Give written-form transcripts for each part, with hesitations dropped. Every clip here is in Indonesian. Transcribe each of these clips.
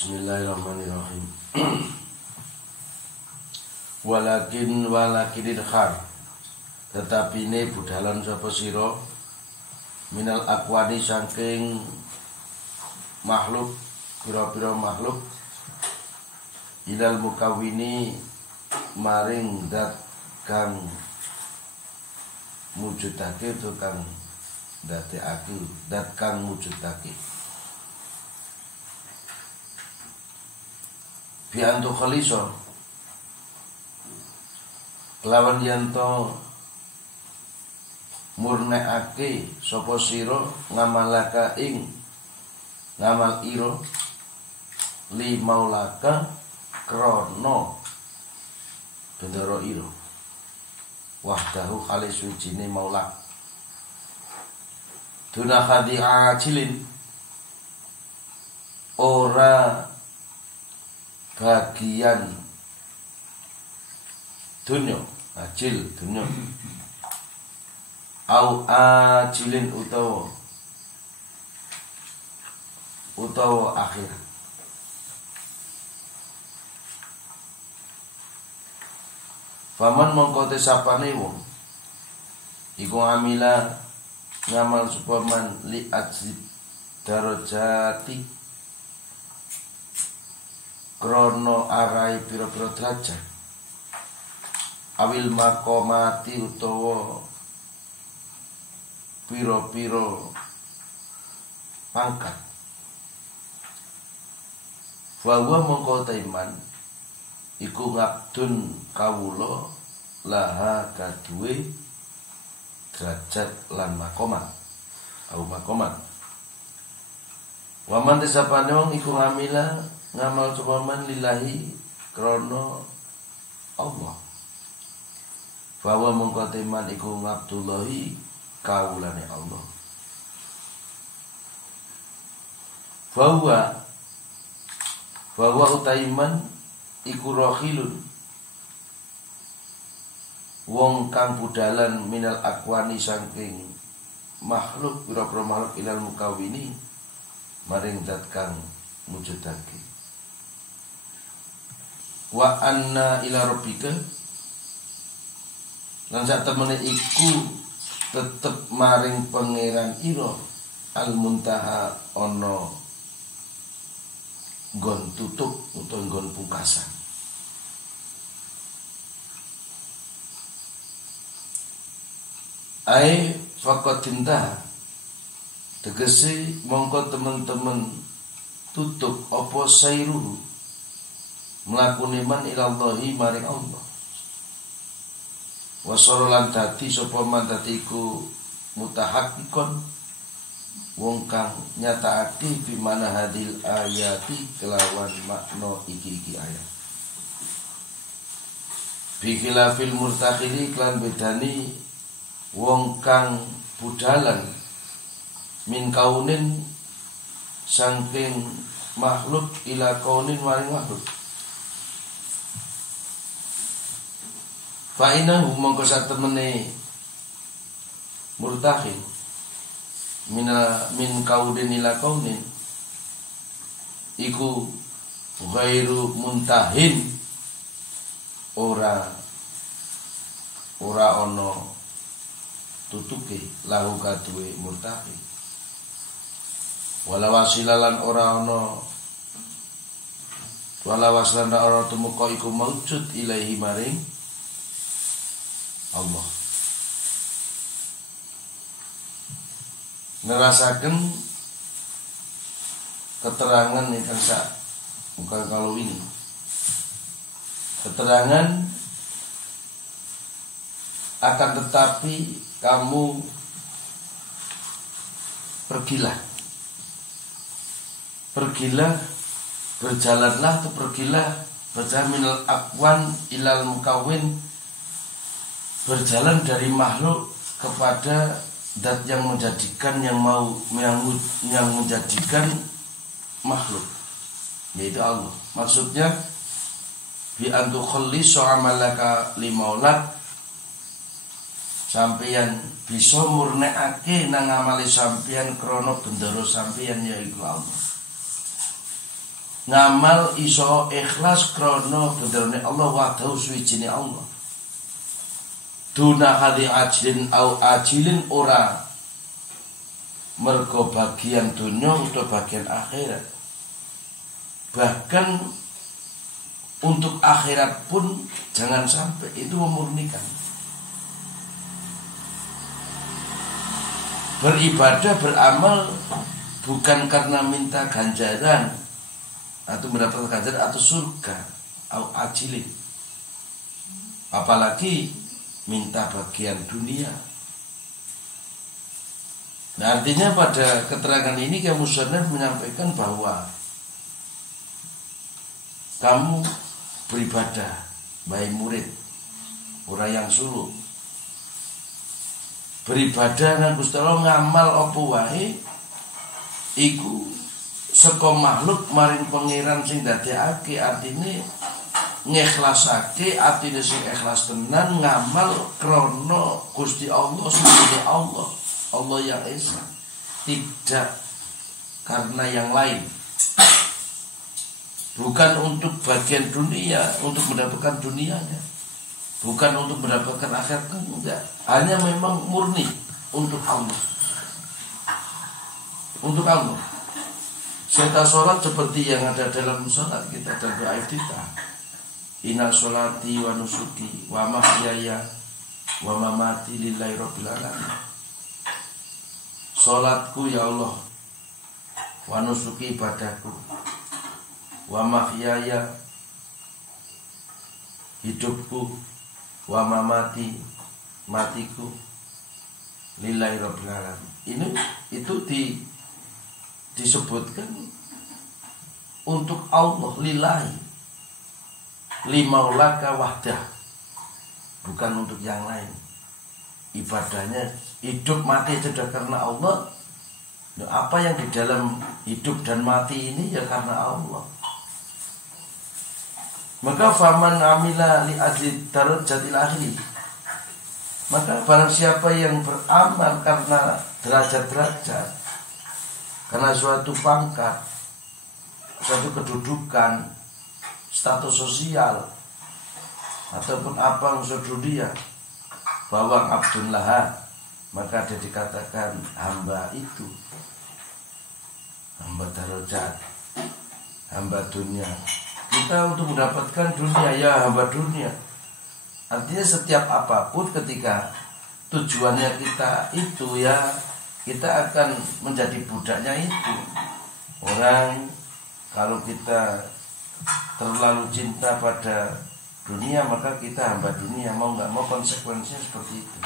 Bismillahirrahmanirrahim. Walakinil khar, tetapi ini budalan sapa sira minal akwani saking makhluk, pira-pira makhluk, ilal mukawini maring dat kang mujudake utawa kang dadekake, dat kang mujudake. Biantu khaliso lawan yanto murnekake sapa sira ngamalaka ing ngamal ira li maulaka krana bendara ira wahdahu khalis wijine maula duna khadi ajilin ora bagian dunya ajil dunya au ajilin utawa akhir. Faman mongko te sapane wong iku amila ngamal supaman li ajib darajati krono arai pira-pira derajat awil makomati utawa pira-pira pangkat bahwa mongko taiman iku ngabdun kawula laha kaduwe derajat lan makomat au makomat. Waman desapane wong iku ngamila ngamal supaman lillahi krana Allah. Bahwa mongko teman iku ngabdullahi kawulane Allah. Bahwa utaiman iku rohilun wong kang budalan minal akwani saking makhluk pira-pira makhluk ilal mukawini maring zat kang mujudake. Wa anna ila rabbika lan sak temene iku tetep maring pangeran ira al muntaha ana nggon tutup utawa nggon pungkasan. Ai faqatinta tegese mongko temen-temen tutup apa sairu mlakune man ilallahi maring Allah. Wasorolan dadi sapa man dadi iku mutahaqqikon wong kang nyatakake bi mana hadil ayati kelawan makna iki ayat. Bi khilafil murtakhili klan bedani wong kang budalan min kaunin saking makhluk ila kaunin maring makhluk. Fa inna mongko satemene murtakhil min kaunin ila kaunin iku ghairu muntahin ora ono tutuke lahu kaduwe murtakhil wala wasilalan ora ono wala waslan ora tumuka iku maujud ilahi maring Allah. Ngerasakan keterangan ingkang sak bukan kalau ini keterangan akan tetapi kamu pergilah berjalanlah atau berjalan minal akwan ilal mukawin, berjalan dari makhluk kepada zat yang menjadikan yang menjadikan makhluk, yaitu Allah. Maksudnya bi antu khallisu amalaka limaulak, sampeyan bisa murnekake nang amale sampeyan krana bendara sampeyan yaiku Allah. ngamal iso ikhlas krana benerane Allah wahdahu suwijine Allah. Duna hadi ajlin au ajilin ora mergo bagian dunya utawa bagian akhirat. Bahkan untuk akhirat pun jangan sampai itu memurnikan. Beribadah, beramal bukan karena minta ganjaran atau mendapatkan ganjaran atau surga atau ajilin, apalagi minta bagian dunia. Nah, artinya pada keterangan ini Kiai Musannaf menyampaikan bahwa kamu beribadah baik murid orang yang suluk beribadah nang Gusti Allah ngamal apa wae iku saka makhluk maring pangeran sing dadekake, artine ngikhlasake atine sing ikhlas tenan ngamal krana Gusti Allah suci Allah, Allah yang esa, tidak karena yang lain. Bukan untuk bagian dunia, untuk mendapatkan dunianya, bukan untuk mendapatkan akhirat, enggak. Hanya memang murni untuk Allah. Untuk Allah. Kita sholat seperti yang ada dalam sholat kita dan doa iftitah. Inna sholati wa nusuki wa mahyaya wa mamati lillahi rabbil alamin. Sholatku ya Allah, wa nusuki ibadahku, wa mahyaya hidupku, wa mamati matiku lillahi rabbil alamin. Itu disebutkan untuk Allah, lillahi, limaulaka wahdah, bukan untuk yang lain. Ibadahnya hidup mati sudah karena Allah. Apa yang di dalam hidup dan mati ini ya karena Allah. Maka faman amila li ajli darajatil akhir, maka barang siapa yang beramal karena derajat-derajat, karena suatu pangkat, suatu kedudukan, status sosial, ataupun apa unsur dunia, bawang abdullah, maka dia dikatakan hamba itu, hamba darajat, hamba dunia. Kita untuk mendapatkan dunia ya hamba dunia. Artinya setiap apapun ketika tujuannya kita itu ya kita akan menjadi budaknya itu. Orang kalau kita terlalu cinta pada dunia maka kita hamba dunia, mau nggak mau konsekuensinya seperti itu.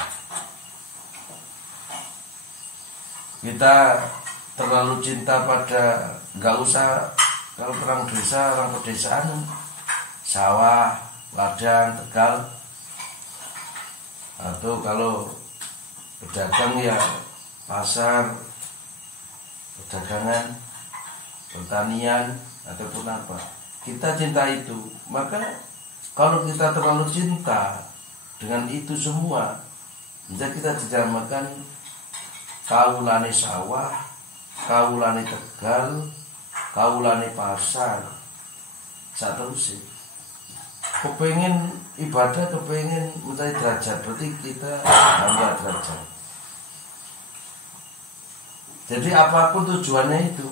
Kita terlalu cinta pada nggak usah. Kalau orang desa, orang pedesaan, sawah, ladang, tegal, atau kalau pedagang ya pasar, perdagangan, pertanian, ataupun apa. Kita cinta itu. Maka kalau kita terlalu cinta dengan itu semua, bisa kita dijamakan kaulane sawah, kaulane tegal, kaulane pasar, saterusé. Kepengen ibadah, kepengen mencari derajat, berarti kita hamba derajat. Jadi apapun tujuannya itu,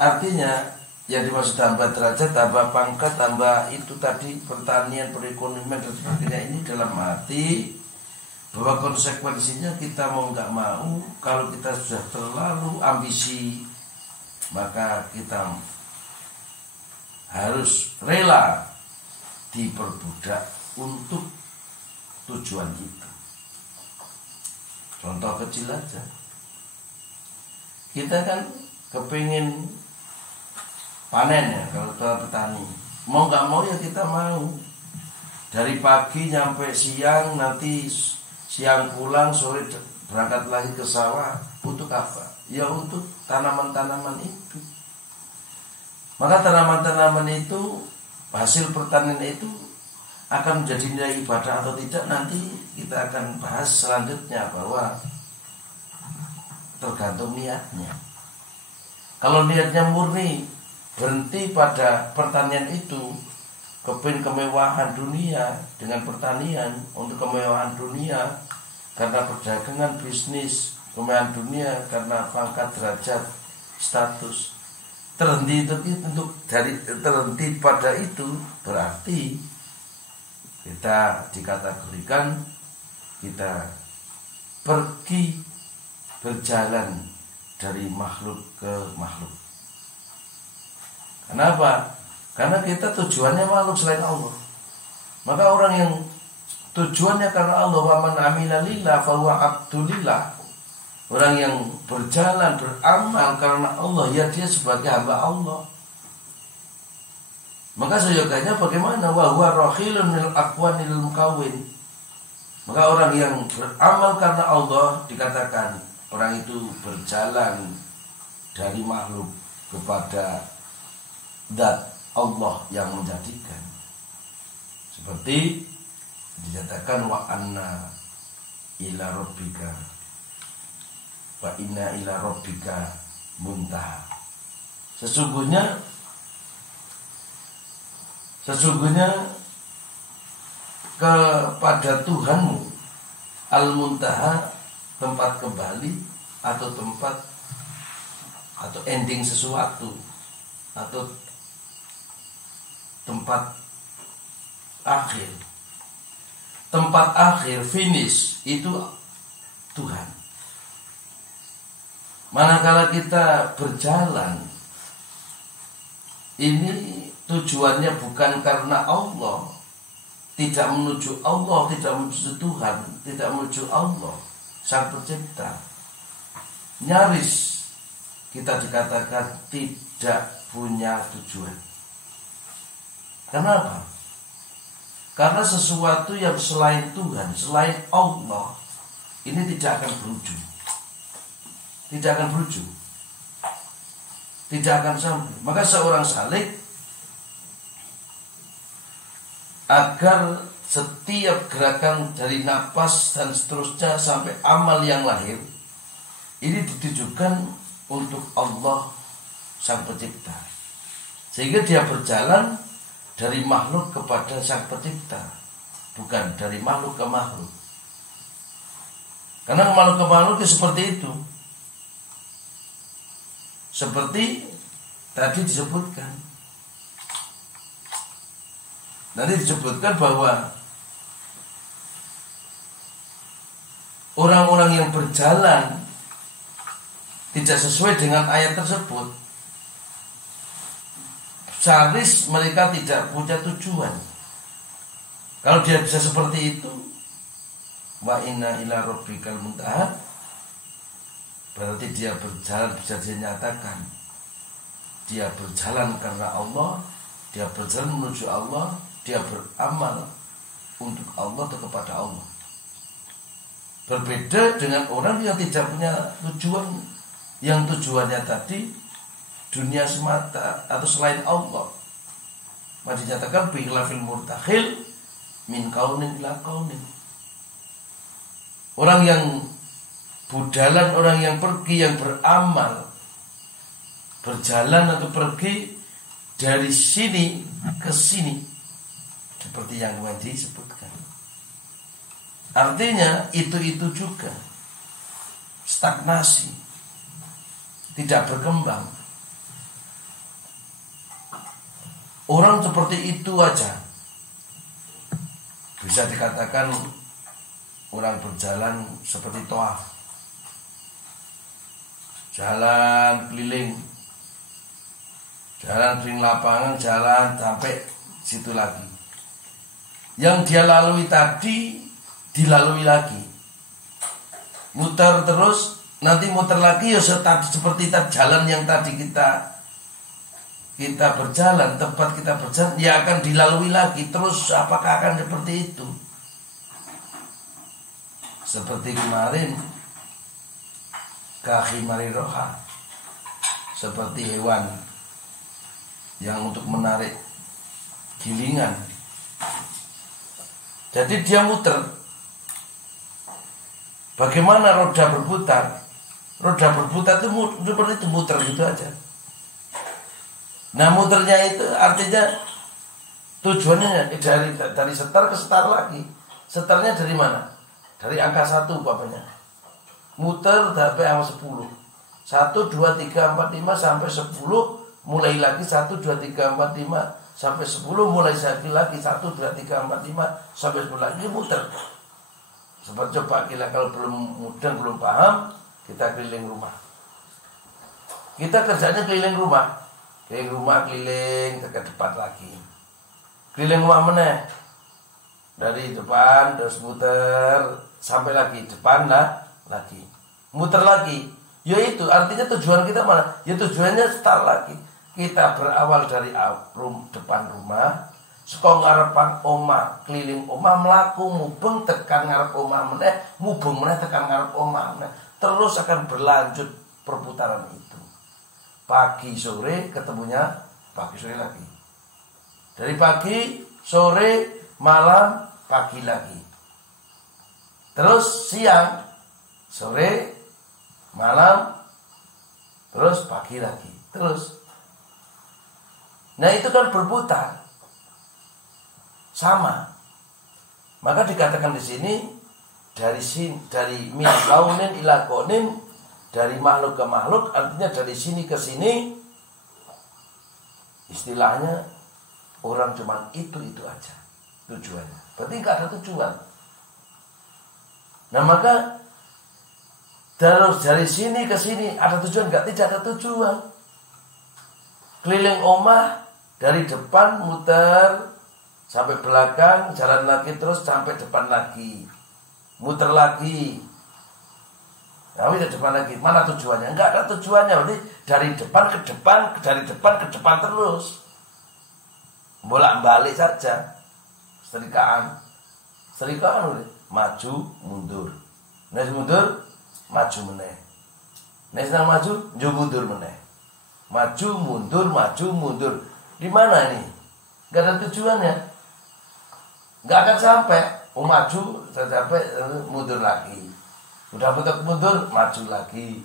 artinya yang dimaksud hamba derajat, tambah pangkat, tambah itu tadi pertanian, perekonomian dan sebagainya, ini dalam arti bahwa konsekuensinya kita mau nggak mau, kalau kita sudah terlalu ambisi, maka kita harus rela diperbudak untuk tujuan itu. Contoh kecil aja, kita kan kepingin panen ya, kalau petani mau nggak mau ya kita mau dari pagi nyampe siang, nanti siang pulang, sore berangkat lagi ke sawah. Untuk apa? Ya untuk tanaman-tanaman itu. Maka tanaman-tanaman itu, hasil pertanian itu akan menjadi nilai ibadah atau tidak, nanti kita akan bahas selanjutnya, bahwa tergantung niatnya. Kalau niatnya murni berhenti pada pertanian itu, kepin kemewahan dunia dengan pertanian untuk kemewahan dunia, karena perdagangan bisnis, kemewahan dunia karena pangkat derajat status, terhenti pada itu, berarti kita dikategorikan kita pergi berjalan dari makhluk ke makhluk. Kenapa? Karena kita tujuannya makhluk selain Allah. Maka orang yang tujuannya karena Allah, wa man amila lillah fa huwa abdulillah. Orang yang berjalan beramal karena Allah, ya dia sebagai hamba Allah. Maka seyogianya bagaimana? Wa huwa rakhilun minal aqwanil mukawwin. Maka orang yang beramal karena Allah dikatakan orang itu berjalan dari makhluk kepada zat Allah yang menjadikan. Seperti dinyatakan wa anna ila rabbika wa inna ila rabbika muntaha. Sesungguhnya kepada Tuhanmu al-muntaha, tempat kembali atau tempat atau ending sesuatu atau tempat akhir. Tempat akhir, finish itu Tuhan. Manakala kita berjalan, ini tujuannya bukan karena Allah, tidak menuju Allah, tidak menuju Tuhan, tidak menuju Allah Sang Pencipta. Nyaris kita dikatakan tidak punya tujuan. Kenapa? Karena sesuatu yang selain Tuhan, selain Allah, ini tidak akan berujung. Tidak akan berujung. Tidak akan sampai. Maka seorang salik, agar setiap gerakan dari napas dan seterusnya sampai amal yang lahir, ini ditujukan untuk Allah Sang Pencipta. Sehingga dia berjalan dari makhluk kepada Sang Pencipta, bukan dari makhluk ke makhluk. Karena makhluk ke makhluk itu seperti itu. Seperti tadi disebutkan. Nanti disebutkan bahwa orang-orang yang berjalan tidak sesuai dengan ayat tersebut, saris mereka tidak punya tujuan. Kalau dia bisa seperti itu, wa inna ila rabbikal muntaha, berarti dia berjalan, bisa dinyatakan dia berjalan karena Allah, dia berjalan menuju Allah, dia beramal untuk Allah atau kepada Allah. Berbeda dengan orang yang tidak punya tujuan, yang tujuannya tadi dunia semata atau selain Allah. Maka dinyatakan bikhilafil murtakhil min kaunin ila kaunin. Orang yang budalan, orang yang pergi, yang beramal, berjalan atau pergi dari sini ke sini, seperti yang kemarin disebutkan. Artinya itu juga stagnasi, tidak berkembang. Orang seperti itu aja bisa dikatakan orang berjalan seperti tawaf, jalan keliling, jalan keliling lapangan, jalan sampai situ lagi. Yang dia lalui tadi dilalui lagi, muter terus, nanti muter lagi ya seperti jalan yang tadi kita berjalan, tempat kita berjalan, ya akan dilalui lagi terus. Apakah akan seperti itu? Seperti kemarin kahimari roha, seperti hewan yang untuk menarik gilingan. Jadi dia muter. Bagaimana roda berputar? Roda berputar itu seperti itu, muter gitu aja. Nah muternya itu artinya tujuannya dari setar ke setar lagi. Setarnya dari mana? Dari angka 1 umpamanya. Muter sampai angka 10. 1, 2, 3, 4, 5 sampai 10. Mulai lagi 1, 2, 3, 4, 5 sampai 10. Mulai lagi 1, 2, 3, 4, 5 sampai 10 lagi muter. Coba kita kalau belum mudeng, belum paham, kita keliling rumah. Kita kerjanya keliling rumah. Keliling ke depan lagi. Keliling rumah mana? Dari depan terus muter sampai lagi depan lagi. Muter lagi. Ya itu artinya tujuan kita mana? Ya tujuannya start lagi. Kita berawal dari depan rumah, saka ngarepan omah, keliling omah mlaku mubeng tekan ngarep omah meneh, mubeng meneh tekan ngarep omah meneh. Terus akan berlanjut perputaran itu. Pagi sore ketemunya pagi sore lagi. Dari pagi, sore, malam, pagi lagi. Terus siang, sore, malam, terus pagi lagi. Terus. Nah itu kan berputar. Sama. Maka dikatakan di sini dari min kaunin ila kaunin, dari makhluk ke makhluk, artinya dari sini ke sini. Istilahnya orang cuma itu aja tujuannya. Berarti nggak ada tujuan. Nah maka dari sini ke sini ada tujuan nggak? Tidak ada tujuan. Keliling omah dari depan muter sampai belakang, jalan lagi terus sampai depan lagi, muter lagi. Nah, di depan lagi. Mana tujuannya? Enggak ada tujuannya. Berarti dari depan ke depan, dari depan ke depan terus. Bolak-balik saja. Setrikaan maju mundur. Nek mundur maju meneh. Nek maju yo mundur meneh. Maju mundur. Di mana nih? Enggak ada tujuannya. Enggak akan sampai. Maju sampai mundur lagi. Udah mundur maju lagi.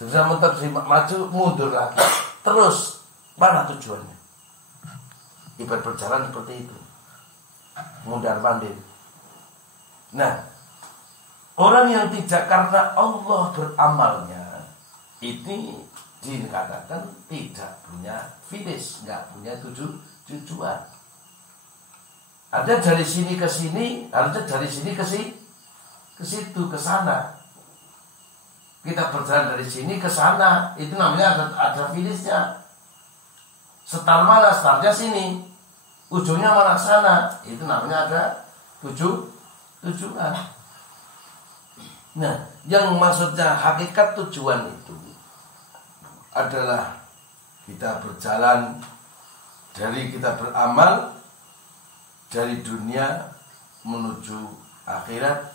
Sudah maju mundur lagi. Terus mana tujuannya? Ibarat berjalan seperti itu. Mundar-mandir. Nah, orang yang tidak karena Allah beramalnya, ini dikatakan tidak punya finish, nggak punya tujuan. Ada dari sini ke sini, ada dari sini ke situ, ke sana. Kita berjalan dari sini ke sana, itu namanya ada finishnya. Setar mana? Startnya sini. Ujungnya mana? Sana. Itu namanya ada tujuan. Nah, yang maksudnya hakikat tujuan itu adalah kita berjalan dari kita beramal dari dunia menuju akhirat,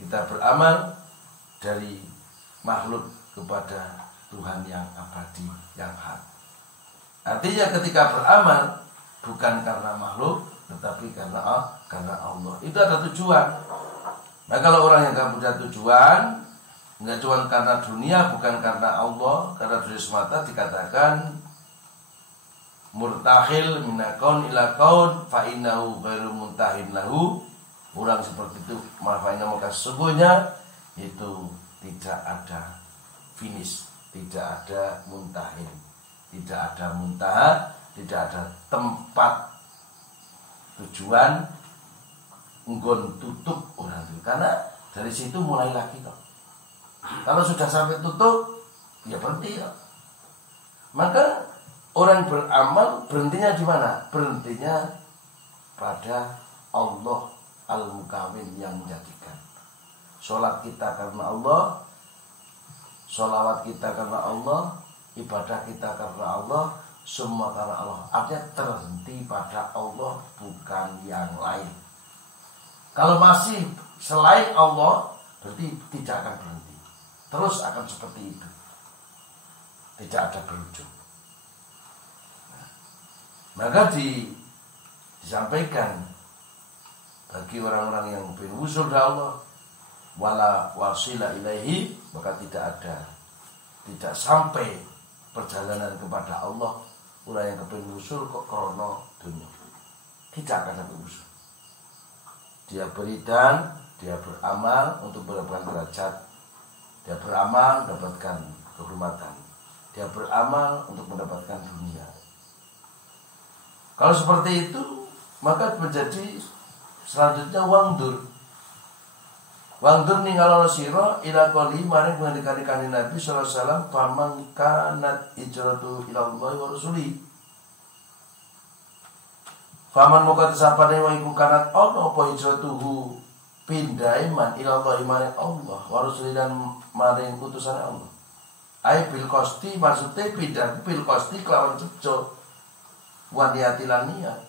kita beramal dari makhluk kepada Tuhan yang abadi, yang hak. Artinya ketika beramal bukan karena makhluk, tetapi karena Allah. Itu ada tujuan. Nah kalau orang yang tidak punya tujuan, nggak cuma karena dunia, bukan karena Allah, karena dunia semata, dikatakan murtahil minakon ila kaun fa innahu ghairu muntahin lahu. Orang seperti itu maka sesungguhnya itu tidak ada finish, tidak ada muntahin, tidak ada muntaha, tidak ada tempat tujuan nggon tutup orang itu. Karena dari situ mulai lagi kok. Kalau sudah sampai tutup, ya berhenti kok. Maka orang beramal berhentinya di mana? Berhentinya pada Allah Al-Mukawin yang menjadikan. Sholat kita karena Allah, sholawat kita karena Allah, ibadah kita karena Allah, semua karena Allah. Artinya terhenti pada Allah, bukan yang lain. Kalau masih selain Allah, berarti tidak akan berhenti. Terus akan seperti itu. Tidak ada berujung. Maka disampaikan bagi orang-orang yang berusul dari Allah, wala wasila ilaihi, maka tidak sampai perjalanan kepada Allah Ora yang kepengin usul kok krana dunia. Tidak akan sampai usul. Dia beridan, dia beramal untuk mendapatkan derajat. Dia beramal mendapatkan kehormatan. Dia beramal untuk mendapatkan dunia. Kalau seperti itu, maka menjadi selanjutnya wangdur. Wangdur ningalono sira ila qali maring pengendikane Nabi sallallahu alaihi wasallam faman kanat hijratu ila Allah wa rasuli. Faman moko tesapane wa iku kanat ana apa hijratuhu pindah iman ila Allah maring Allah wa rasuli dan maring utusan Allah. Ai bil qasti maksudnya pindah bil qasti kelawan cejo wa niati lan niat.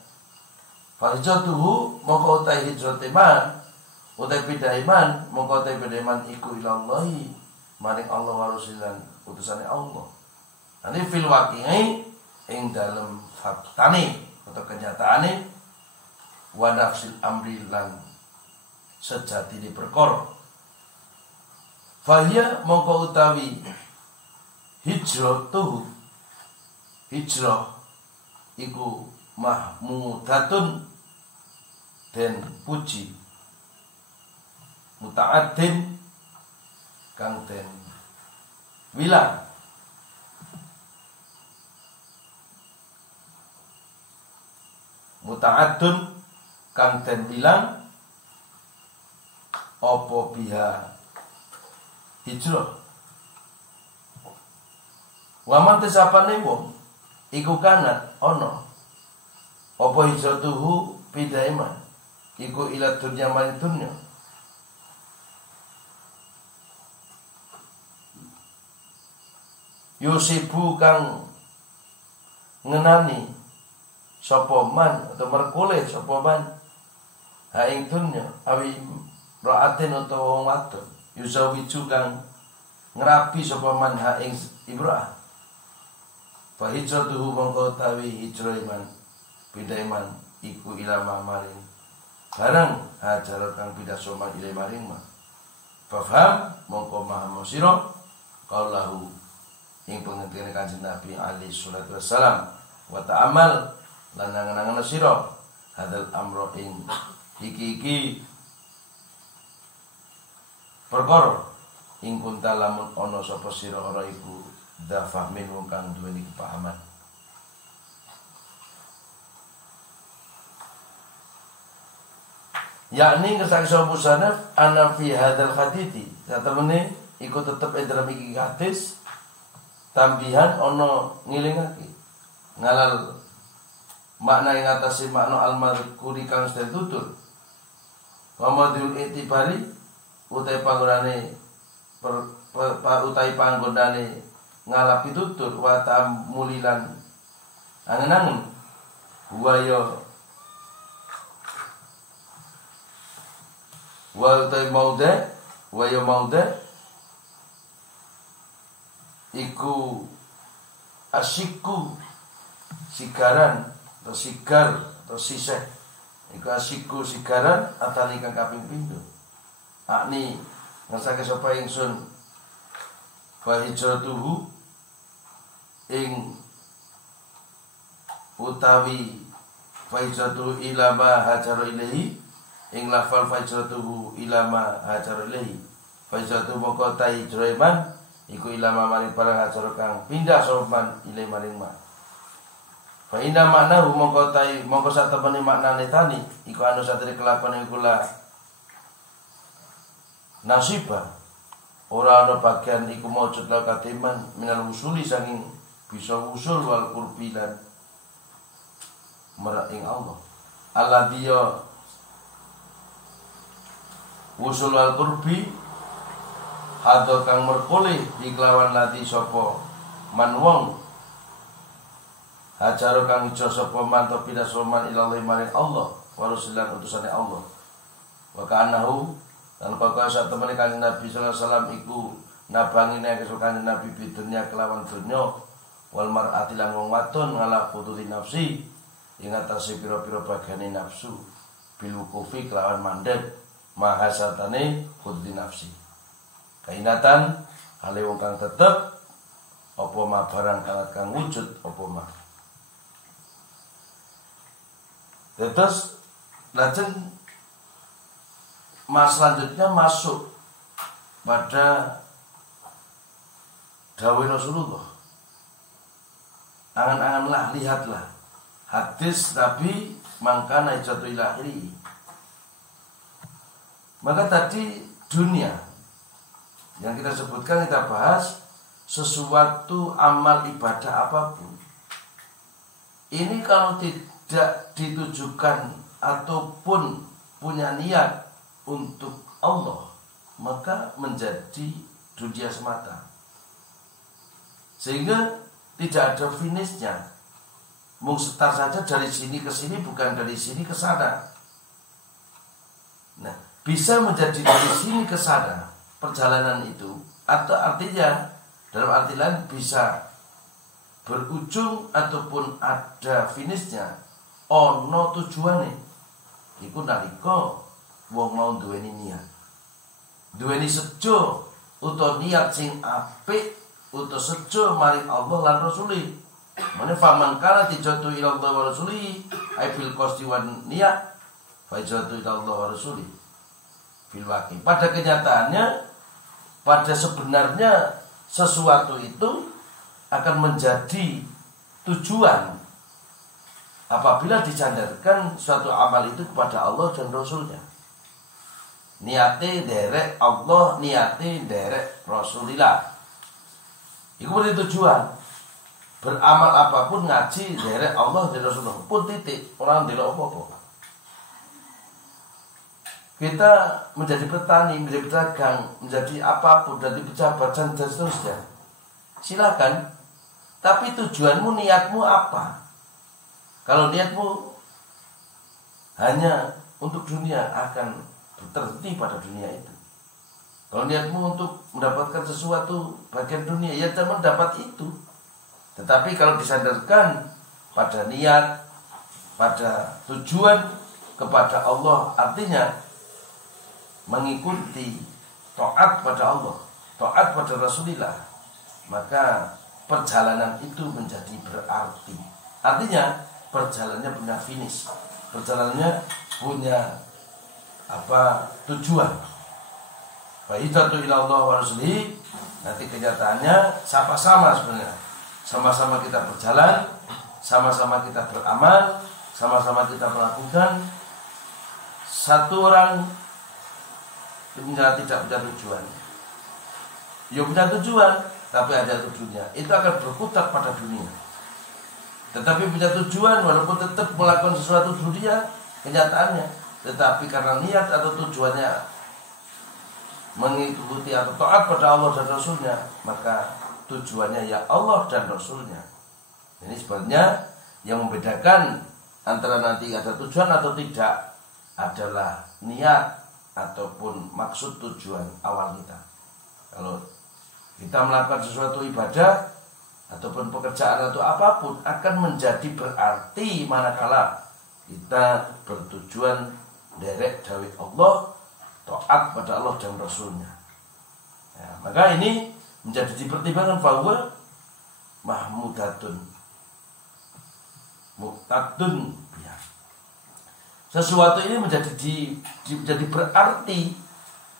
Fa hijratuhu moko utai hijrat iman utai pindah iman moko utai pindah iman iku ila Allah maring Allah wa rasuli lan utusane Allah. Ini fil waqi'i ing dalem faktane atau kenyataane wa nafsil amri lan sejati di perkara. Fahya mongko utawi hijrah iku mahmudatun den puji muta'addin kang den wilang muta'addun kang den bilang apa biha hijrah. Waman tesapane wong iku kanat ana apa hijratuhu pindah iman iku ila dunya maring dunya yusibu kang ngenani sapa man atau merkoleh sapa man ha ing dunya awi ra'atin utawa wong wadon yusawiju kang ngrapi sapa man ha ing imra'ah fa hijratuhu mongko tawi hijrah iman pindah iman iku ilama maring barang hajar kang pindah soman ile maring ma faham mongko maham sira qaulahu ing pengertian Kanjeng Nabi alaihi salatu wassalam wa ta'amal lan nangan-nangan sira hadal amro ing iki perkara ing kunta lamun ana sapa sira ora iku dafahmin wong kang duweni kepahaman. Yakni kesaksi sapa sanad ana fi hadzal hadithi. Satemene iku tetep ing dalam iki hadis tambihan ana ngilingake ngalal makna ing atase makna al-madhkuri kang tutur. Pamadul itibari utai panggonane utai panggonane ngalap pitutur wa tamulilan angen-angen wa utai maude iku asiku sigaran atau sigar atau siseh iku asiku sigaran atani kang kaping pindho akni ngersake sapa ingsun fa hijratuhu ing utawi faizatu ila ma hajar ilahi ing lafal faizatuhu ila ma hajar ilahi faizatu moko ta hijrah iman iku ila ma maring barang hajar kang pindah sopan ilahi maring ma fa inna maknahu moko satemene maknane tani iku anu satri kelakon iku la nasibah ora ana bagian iku maujud la katiman minal usuli sanging bisa usul wal qurbilan marang Allah. Allah dia usul wal qurbi hado kang merkoleh diklawan lati sapa man wong hajar kang ijo sapa man to pindah soman ilallahi maring Allah wa rasulan utusane Allah wa kanahu lan kaya sak temene Kanjeng Nabi sallallahu alaihi wasallam iku nabangi nek kesukaan Nabi bidunya kelawan dunya wal mar'ati lan wong wadon ngalap pututi nafsi ing atase pira-pira bagane nafsu bil wukufi kelawan mandek mahasatane pututi nafsi kainatan hale wong kang tetep apa ma barang kang wujud apa ma Terus lajeng selanjutnya masuk pada dawuh Rasulullah. Angan-anganlah, lihatlah hadis Nabi mangkana hijratu ila akhirih. Maka tadi dunia yang kita sebutkan, kita bahas sesuatu amal ibadah apapun. Ini kalau tidak ditujukan ataupun punya niat untuk Allah, maka menjadi dunia semata. Sehingga tidak ada finishnya. Mung setar saja dari sini ke sini, bukan dari sini ke sana. Nah, bisa menjadi dari sini ke sana perjalanan itu, atau artinya dalam arti lain bisa berujung ataupun ada finishnya. Ono tujuane iku nalika wong mau duweni niat, duweni sejo utawa niat sing apik utawa sejo maring Allah lan Rasuli. Mane faman kana tijatu ila Allah wa Rasuli ai bil qasdi wan niat fa tijatu ila Allah wa Rasuli fil waqi. Pada kenyataannya, pada sebenarnya sesuatu itu akan menjadi tujuan apabila disandarkan suatu amal itu kepada Allah dan Rasulnya. Niate derek Allah, niate derek Rasulillah. Itu berarti tujuan. Beramal apapun, ngaji derek Allah dan Rasulullah pun titik. Orang delok apa-apa. Kita menjadi petani, menjadi pedagang, menjadi apapun, jadi pejabat dan seterusnya, silakan. Tapi tujuanmu, niatmu apa? Kalau niatmu hanya untuk dunia, akan terhenti pada dunia itu. Kalau niatmu untuk mendapatkan sesuatu bagian dunia, ya jangan mendapat itu. Tetapi kalau disandarkan pada niat, pada tujuan kepada Allah, artinya mengikuti taat pada Allah, taat pada Rasulullah, maka perjalanan itu menjadi berarti. Artinya perjalanannya punya finish, perjalanannya punya tujuan. Fa'idatu ila Allah wa Rasulih. Nanti kenyataannya sama-sama sebenarnya, sama-sama kita berjalan, sama-sama kita beramal, sama-sama kita melakukan. Satu orang tidak punya tujuan, ya punya tujuan, tapi ada tujuannya, itu akan berkutat pada dunia. Tetapi punya tujuan, walaupun tetap melakukan sesuatu dunia kenyataannya, tetapi karena niat atau tujuannya mengikuti atau taat pada Allah dan Rasulnya, maka tujuannya ya Allah dan Rasulnya. Ini sebenarnya yang membedakan antara nanti ada tujuan atau tidak adalah niat ataupun maksud tujuan awal kita. Kalau kita melakukan sesuatu ibadah ataupun pekerjaan atau apapun, akan menjadi berarti manakala kita bertujuan derek dawuh Allah, taat pada Allah dan Rasulnya. Ya, maka ini menjadi dipertimbangkan bahwa mahmudatun, muqtadun, ya. Sesuatu ini menjadi berarti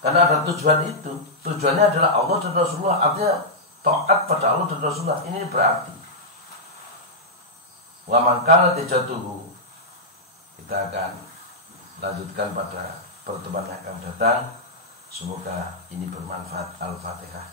karena ada tujuan itu. Tujuannya adalah Allah dan Rasulullah, artinya taat pada Allah dan Rasulullah. Ini berarti. Wa man kana tajatuhu. Kita akan lanjutkan pada pertemuan yang akan datang. Semoga ini bermanfaat. Al-Fatihah.